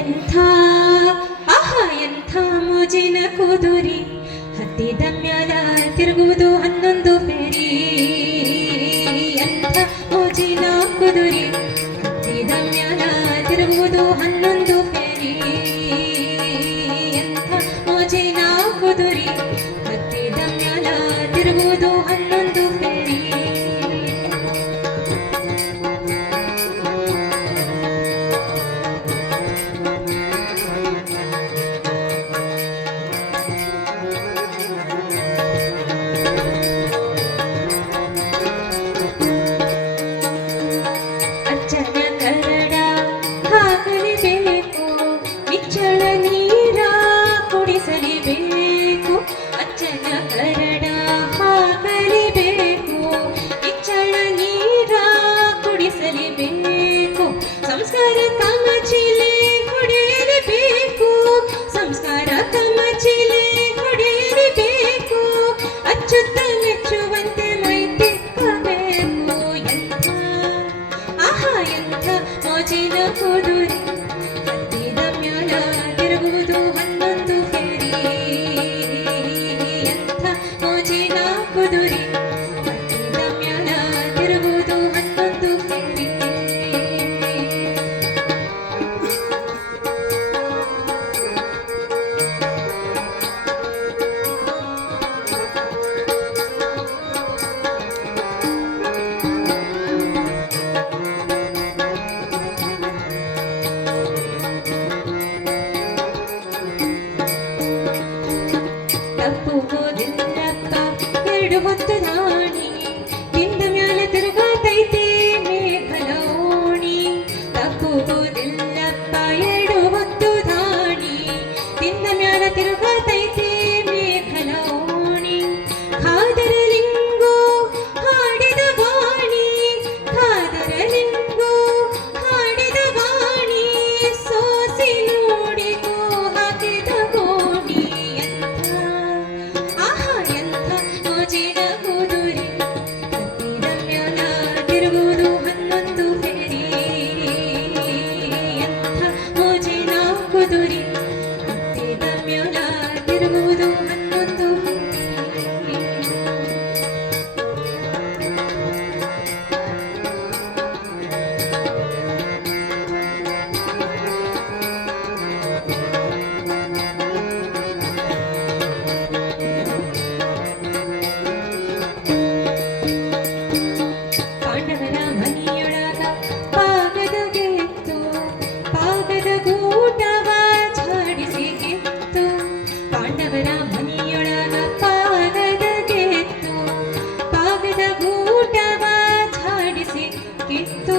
ಎಂಥ ಎಂಥ ಮೋಜಿನ ಕುದುರಿ ಹತ್ತಿದ ಮ್ಯಾಲ ತಿರುಗುವುದು 11 ಫೇರಿ. ಎಂಥ ಮೋಜಿನ ಕುದುರಿ ಹತ್ತಿದ ಮ್ಯಾಲ ತಿರುಗುವುದು 11 ಫೇರಿ. ಎಂಥ ಮೋಜಿನ ಕುದುರಿ ಹತ್ತಿದ ಮ್ಯಾಲ ತಿರುಗುವುದು 11 ಫೇರಿ. ನಿಚ್ಚಳ ನೀರ ಕುಡಿಸಲೇಬೇಕು, ಅಚ್ಚನ ಕರಡ ಹಾಕಲೇಬೇಕು. ನಿಚ್ಚಳ ನೀರ ಕುಡಿಸಲೇಬೇಕು, ಸಂಸ್ಕಾರ ಕಮಚಿಲೆ ಹೊಡೆಯಲೇಬೇಕು. ಸಂಸ್ಕಾರ ಕಮಚಿಲೆ ಹೊಡೆಯಲೇಬೇಕು, ಅಚ್ಚುತ್ತ ಮೆಚ್ಚುವಂತೆ ಮೈ ತಿಕ್ಕಬೇಕು. ಎಂಥ ಎಂಥ ಮೋಜಿನ ಕುದುರೆ ಹತ್ತಿದ ಮ್ಯಾಲ ತಿರುಗುವುದು 11 ಫೇರಿ. ಎಂಥ ಮೋಜಿನ ಕುದುರೆ ಹತ್ತಿದ ಮ್ಯಾಲ ತಿರುಗುವುದು 11 ಫೇರಿ. ತಪ್ಪುವುದಿಲ್ಲಪ್ಪ 2 ಹೊತ್ತು ದಾಣಿ, ತಿಂದ ಮ್ಯಾಲ ತಿರುಗಾತೈತೆ ಮೇಘಲ ಓಣಿ. ತಪ್ಪುವುದಿಲ್ಲಪ್ಪ 2 ಹೊತ್ತು ದಾಣಿ, ತಿಂದ ಮ್ಯಾಲ ತಿರುಗಾತೈತೆ ಮೇಘಲ ಓಣಿ. ಖಾದರಲಿಂಗೋ ಹಾಡಿದ ವಾಣಿ, ಖಾದರಲಿಂಗೋ ಹಾಡಿದ ವಾಣಿ. ಸೋಸಿ ನೋಡಿಕೋ ಹಾಕಿದ ಗೋಣಿ. ಎಂಥ ಮೋಜಿನ ಕುದುರೆ ಹತ್ತಿದ ಮ್ಯಾಲ ತಿರುಗುವುದು 11 ಫೇರಿ. ಎಂಥ ಮೋಜಿನ ಕುದುರೆ ಹತ್ತಿದ ಮ್ಯಾಲ ತಿರುಗುವುದು 11 ಫೇರಿ. ಪಾಂಡವರ ಮನೆಯೊಳಗ ಪಾಗದ ಗೆತ್ತು, ಪಾಗದ ಗೂಟವ ಝಾಡಿಸಿ ಗೆತ್ತು. ಪಾಂಡವರ ಮನೆಯೊಳಗ ಪಾಗದ ಗೆತ್ತು, ಪಾಗದ ಗೂಟವ ಝಾಡಿಸಿ ಗೆತ್ತು.